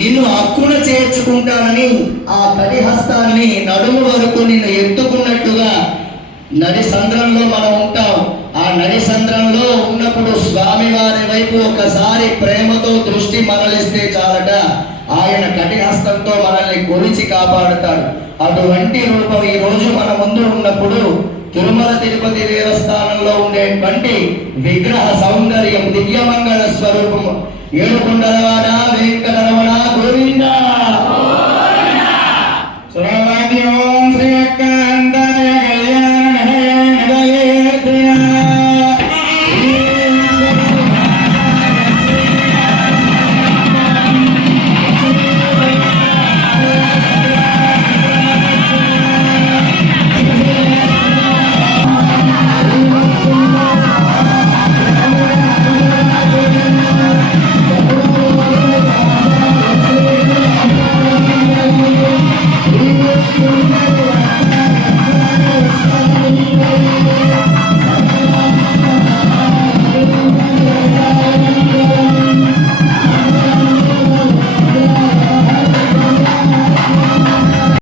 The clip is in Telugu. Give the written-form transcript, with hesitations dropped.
నిన్ను హక్కున చేర్చుకుంటానని ఆ కటి హస్తాన్ని నడుము వరకు నిన్ను ఎత్తుకున్నట్టుగా నడి సంద్రంలో మనం ఉంటాం. ఆ నడి సంద్రంలో ఉన్నప్పుడు స్వామి వారి వైపు ఒకసారి ప్రేమతో దృష్టి మరలిస్తే చాలట, ఆయన కటి హస్తంతో మనల్ని కొలిచి కాపాడుతాడు. అటువంటి రూపం ఈ రోజు మన ముందు ఉన్నప్పుడు తిరుమల తిరుపతి దేవస్థానంలో ఉండేటువంటి విగ్రహ సౌందర్యం, దివ్యమంగళ స్వరూపము, ఏడుకొండలవాడ